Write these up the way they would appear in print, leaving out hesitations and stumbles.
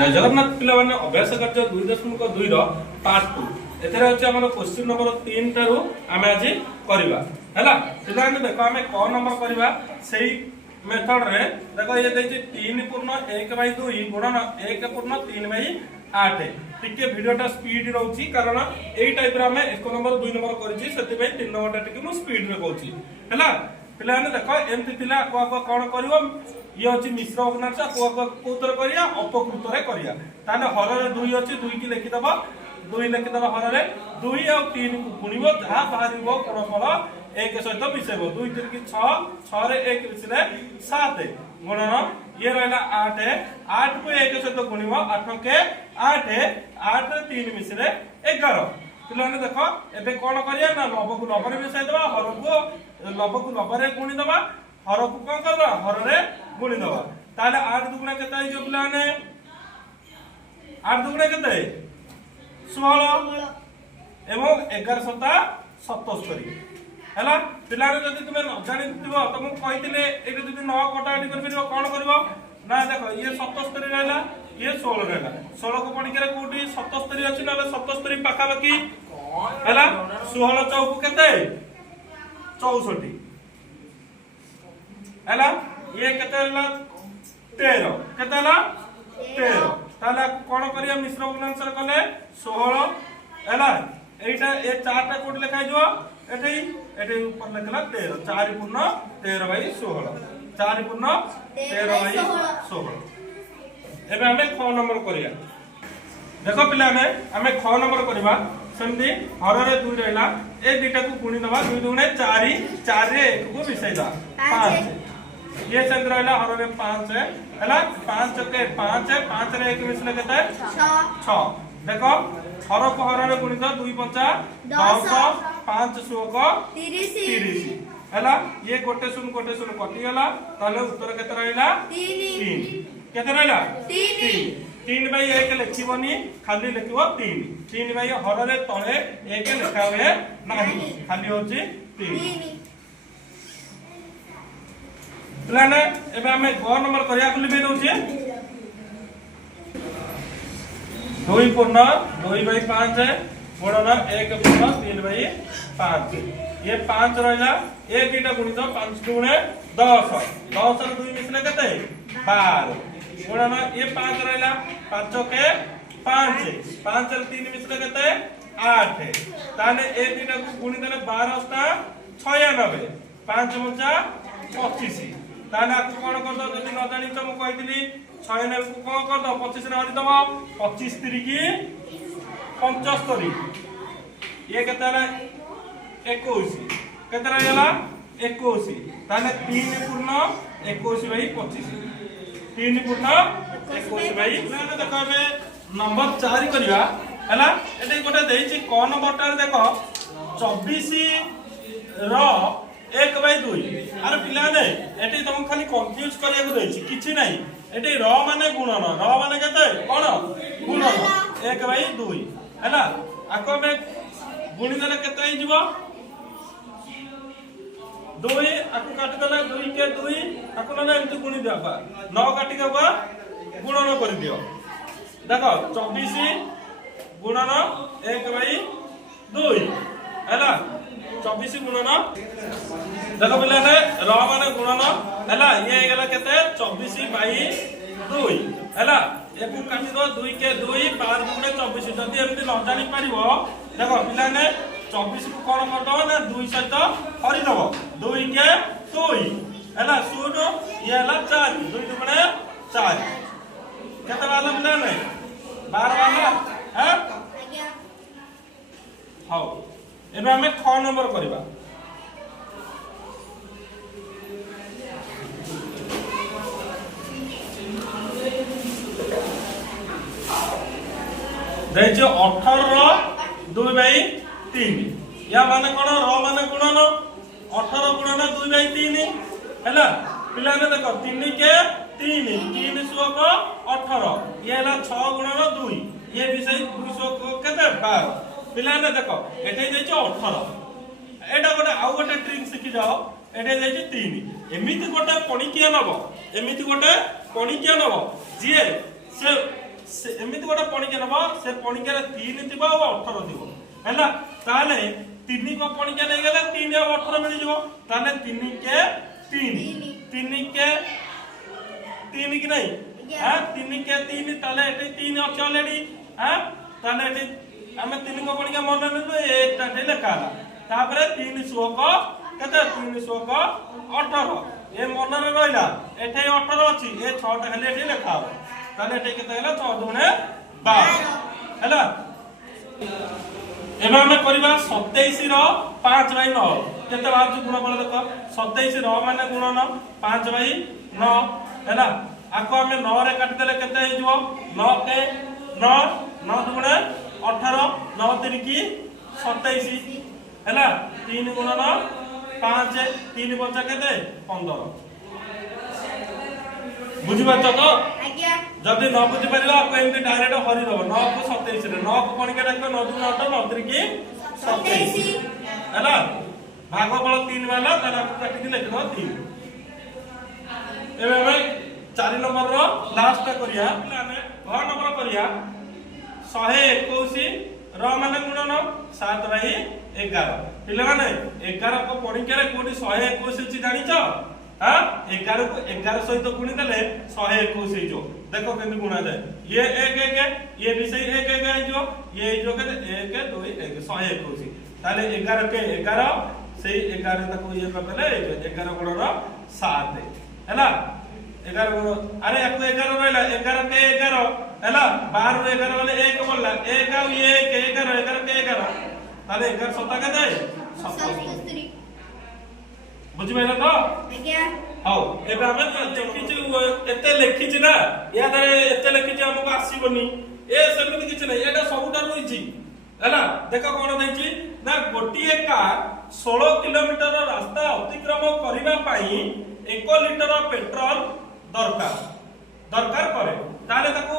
जय जगन्नाथ पिला माने अभ्यास कार्य 2.2 पार्ट 2 एथरे अछि हमर क्वेश्चन नंबर 3 टारु आमे आज करबा हैला पिला ने देखो आमे क नंबर करबा सेही मेथड रे देखो ये दैछि 3 पूर्ण 1/2 गुणन 1 पूर्ण 3/8 टिके वीडियोटा स्पीड रहउछि कारण एई टाइप रे आमे 1 नंबर 2 नंबर करिछि सेति भाई 3 नंबरटा टिके मु स्पीड रे कहउछि हैला पिला ने देखो एमति थिला को कोन करिवो ये अछि मिश्र भग्नांश कोतर करिया अपकृत रे करिया ताने हर रे 2 अछि 2 की लिखि दबा 2 लिखि दबा हर रे 2 और 3 को गुणिबो जहा बाहरिबो गुणफल 1 सहित मिसेबो 2 3 की 6 6 रे 1 मिसले 7 गुणन ये रहला 8 8 को 1 सहित गुणिबो 8 के 8 8 रे 3 मिसले 11 पिलाने देखो एबे कोन करिया ना लव को लव रे मिसाइ दबा हर को लव को लव रे गुणी दबा हर को कोन करबा हर रे गुणी दबा ताले 8 दुगुणा केते आइ जो पिलाने 8 दुगुणा केते 16 एवं 11 सता 77 हैला पिलाने जदी तुमे न जानिथिबो त मु कहितिले एटा जदी 9 कटाकटी कर फिरबो कोन करबो ना देखो ये 77 रहला ये 16 रहला 16 को पड़ी करे कोठी 77 अछि ना 77 पाका बाकी हैला 16 चौक केते 64 हैला ये केते हला 13 केते हला 13 ताला कोन करिया मिश्र भग्नांश रे कले 16 हैला एटा ए चारटा कोड लिखाइ जो एठी ऊपर लिखला 13 4 पूर्ण 13/16 4 पूर्ण 13/16 एबे हमें 6 नंबर करिया देखो पिला हमें 6 नंबर करबा सेमती हर रे 2 रहला ए दुटा को गुणी दबा 2 दुणे 4 4 रे 1 को मिसाइ दा 5 ये चंद्र रहला हर रे 5 है हैला 5 के 5 है 5 रे 1 मिसले केते 6 देखो हर को हर रे गुणी दा 2 5 10 5 16 30 हैला ये गोटे शून्य कटि गला ताले उत्तर केते रहला 3 केते रहला 3 बाई 1 लिखिबनी खाली लिखिबो 3 बाई हर रे तळे 1 लिखा हुए नाही खाली होची 3 प्लान एबे हमें ग नंबर करिया को लिबे दोछे 2 पूर्ण 2/5 है गुणन 1 पूर्ण 3/5 ये 5 रहला ए बीटा गुणित 5 गुणे 10 10 रे 2 मिसले केते 12 गुणन ये 5 रहला 5 के 5 5 रे 3 मिसले केते 8 ताने ए बीटा को गुणी देले 12 टा 96 5 5 25 ताने आपको कोन कर दो जदी न जानि त मु कहितली 96 को कोन कर दो 25 रे हरि दबो 25 3 की 75 ये केते रे 21 केते रहला 21 ताने 3 पूर्ण 21/25 3 पूर्ण 21/25 ना देखो बे नंबर 4 करिया हैला एटे गोटे देछि क नंबर टार देखो 24 रो 1/2 अरे पिला ने एटे तुम खाली कंफ्यूज करिया को देछि किछि नाही एटे र माने गुणन र माने केते कोन गुणन 1/2 हैला आको में गुणी देले केते आइ जिवो 2 आको काट देले 2 के 2 आको ना एमति गुणी देबा 9 काटी देबा गुणन कर दियो देखो 24 गुणन 1/2 हैला 24 गुणन देखो बोले ने र माने गुणन हैला ये गेला केते 24/2 हैला एकु काटी दो 2 के 2 12 गुणे 24 जदी एमति न जानि पारिबो देखो पिला ने 24 को कोन कर दो ना 2 सहित हरि दबो 2 के 2 हैला सुनो ये हला 4 2 गुणे 4 केते वाला मिला नै 12 वाला हैं हां एबे हमें 6 नंबर करबा दैछ 18 रो 2/3 या माने कोन रो माने गुणन 18 गुणन 2/3 हैला पिला ने देखो 3 के 3 3 16 18 ये हला 6 गुणन 2 ये विषय 200 केते 12 पिला ने देखो एठे दैछ 18 एटा गोटे आउ गोटे ट्रिक सिखि जाओ एठे दैछ 3 एमिति गोटे पणिकिया नबो एमिति गोटे पणिकिया नबो जे से एमती गोटे पणिका नब से पणिकार 3 थी 18 थी है ताले 3 को पणिका नहीं गले 3 और 18 मिल जाओ ताले 3 के 3 के 3 की नहीं हां 3 के 3 ताले एटे 3 अछि ऑलरेडी हां ताले एटे हम 3 को पणिका मन ने एकटा लेखा तापर 300 को केते 300 को 18 ए मन रे रहला एठे 18 अछि ए 6 टा खाली एठे लेखा हो ताले एठे केते गेला 14 गुणे 12 हैला एबे हम करबा 27 रो 5/9 केते बार गुणफल देखो 27 रो माने गुणन 5/9 हैला आको हम 9 रे काट देले केते हे जइबो 9 के 9 9 गुणे 18 9 3 की 27 हैला 3 गुणन 5 3 बचा केते 15 बुझि बात तो आज्ञा जदी न बुझि परिबा आप एमती डायरेक्ट हरि दबो 9 को 27 रे 9 को कोन के डाकबो 9 2 8 9 3 की 27 हैला भागफल 3 वाला तारा काटी दिले लिख दो 3 एबे हम 4 नंबर रो लास्ट करिया हम घर नंबर करिया 121 रो माने गुणन 7/11 पिले माने 11 को पढी के कोठी 121 अछि जानि छ हां 11 को 11 सहित गुणी देले 121 हे जो देखो केन गुणा जाए ये 1 1 ये भी सही 1 1 है जो ये जो के 1 2 1 121 ताले 11 के 11 सही 11 तक ये करले 11 गुणन 7 हैला 11 गुण अरे आपको 11 रहला 11 के 11 हैला 12 रो 11 वाले 1 बोलला 1 आ ये 1 11 के 11 ताले 11 सता के दे 77 बुझि बैला तो आज्ञा हाउ एबे हम देखि छु एते लिखि छि ना या दरे एते लिखि छि हमको आसीबनी ए सेमिति किछ नै एटा सबुटा रहिछि हैला देखो कोन दैछि ना गोटिए कार 16 किलोमीटर रास्ता अतिक्रम करिबा पई 1 लीटर पेट्रोल दरकार करे ताले ताको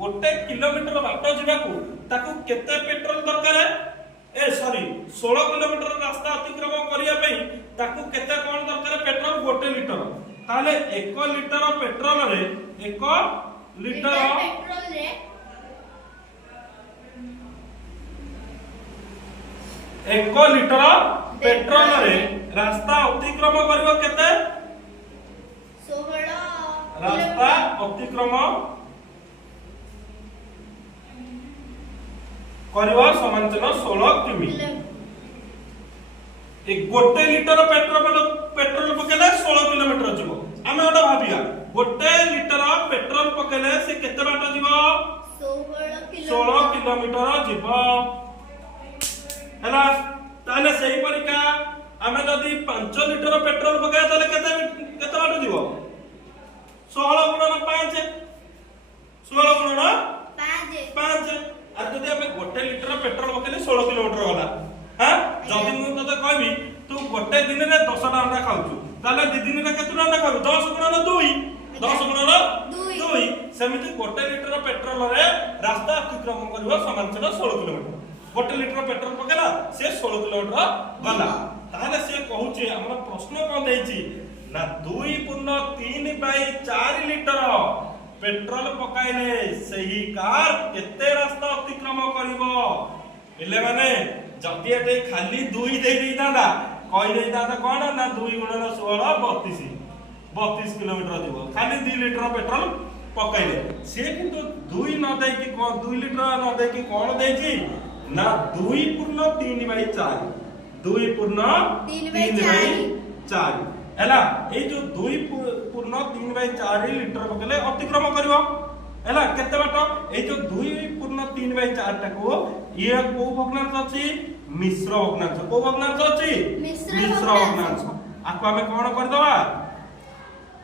गोटे किलोमीटर बाट जिबाकू ताको केते पेट्रोल दरकार ए सॉरी 16 किलोमीटर रास्ता अतिक्रम करिया पई ताकू केते कोन दरकार पेट्रोल 1 लीटर ताले 1 लीटर पेट्रोल रे 1 लीटर पेट्रोल रे 1 लीटर पेट्रोल रे रास्ता अतिक्रम करबो केते 16 रास्ता अतिक्रम करबो समांतर 16 किमी एक गोटे लीटर पेट्रोल पकेले 16 किलोमीटर जीवो आमे ओटा भाबिया गोटे लीटर पेट्रोल पकेले से केते बाट जीवो 16 किलोमीटर जीवो हैला ताले सही परिका आमे जदी 5 लीटर पेट्रोल पकेले ताले केते बाट जीवो 16 गुणन 5 16 गुणन 5 आ जदी आमे गोटे लीटर पेट्रोल पकेले 16 किलोमीटर गला हां जदी मु तते कहबी तू गोटे दिन रे 10 टा अंडा खाउछु ताले दी दिन रे केते अंडा खाउ 10 गुणन 2 10 गुणन 2 सेमिति गोटे लीटर पेट्रोल रे रास्ता अतिक्रम करबो समांतर 16 किलोमीटर गोटे लीटर पेट्रोल पकेला से 16 किलोमीटर गला ताले से कहूची हमर प्रश्न कोन देछि ना 2.3/4 लीटर पेट्रोल पकाइले सही कार केते रास्ता अतिक्रम करिवो इले माने जति एते खाली 2 दे दैतांदा कहि दैतांदा कोन ना 2 गुणन 16 32 किलोमीटर जीवो खाली 2 लीटर पेट्रोल पकाइले से किंतु 2 न दे कि कोन 2 लीटर न दे कि कोन देछि ना 2.3/4 2.3/4 हैला ए जो 2.3/4 लीटर पकेले अतिक्रम करिवो हैला केते बाट ए जो 2.3/4 टाको ये को भग्नांश अछि मिश्र भग्नांश को भग्नांश अछि मिश्र भग्नांश आको हमें कोन कर दवा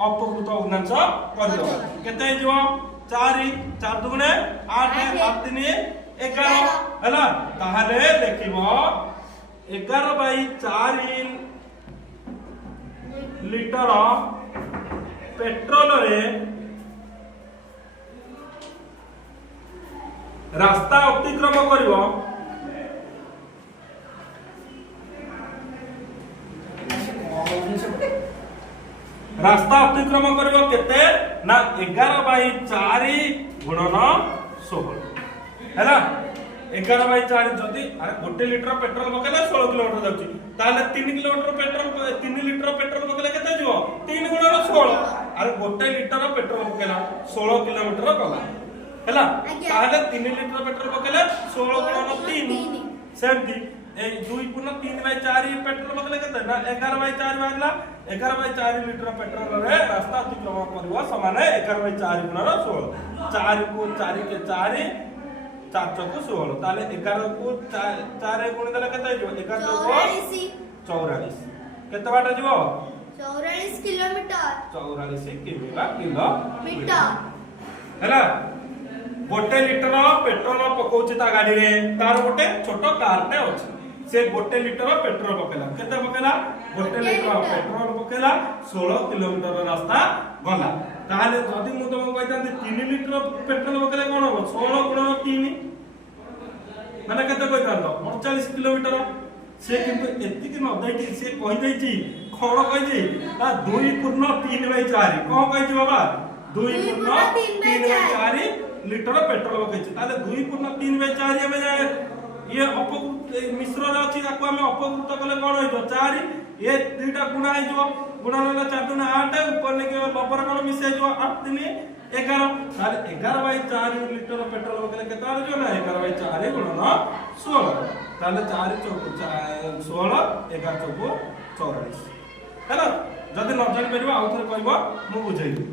अपकृत भग्नांश कर दवा केते जो 4 4 दुने 8 7 3 11 हैला ताहाले देखिबो 11/4 लीटर पेट्रोल रे रास्ता अतिक्रम करिवो रास्ता अतिक्रम करिवो केते ना 11/4 11/4 गुणन 16 हैला 11/4 जदि अरे 1 लिटर पेट्रोल पकेला 16 किलोमीटर जाउची ताले 3 किलोमीटर पेट्रोल 3 लिटर पेट्रोल पकेला केते जीवो 3 गुणन 16 अरे 1 लिटर पेट्रोल पकेला 16 किलोमीटर गला हैला ताले 3 लिटर पेट्रोल पकेला 16 गुणन 3 सेमती ए 2/3/4 पेट्रोल पकेला केते ना 11/4 बाहरला 11/4 लिटर पेट्रोल रे रास्ता अतिक्रमण करबो समान 11/4 गुणन 16 4 को 4 के 4 4 चौको 16 ताले 11 को 4 गुण देला केते हो 11 चौको 44 केते बाटा जीवो 44 किलोमीटर 44 किलोमीटर हैला 1 लिटर पेट्रोल पकोउची ता गाडी रे तार गोटे छोटो कारटे अछि से 1 लिटर पेट्रोल पकेला केते पकेला 1 लिटर पेट्रोल पकेला 16 किलोमीटर रास्ता गला ताले जदि मु तुमको कहतांती 3 लिटर पेट्रोल पकेला कोन हो 16 गुणन 3 माने केते कहतांतो 48 किलोमीटर से किंतु एति कि न दैति से कहि दैछि खण कहि छि ता 2/3/4 को कहि छि बाबा 2/3/4 लिटर पेट्रोल पकेछि ताले 2/3/4 हमें जाने ये अपकृत मिश्र रे अछि ताको हमें अपकृत कले कोन होइतो 4 ये दुईटा गुणा होइतो गुणा होला 4 गुणा 8 ऊपर ने के लबर कोन मिसे जो 8 3 11 ताले 11/4 लिटर पेट्रोल पकेले केते आ जो ना 11/4 गुणन 16 ताले 4 चौको 16 11 चौको 44 हैला जदि न जानि परिबा आउ थरे कहबो मु बुझेइबी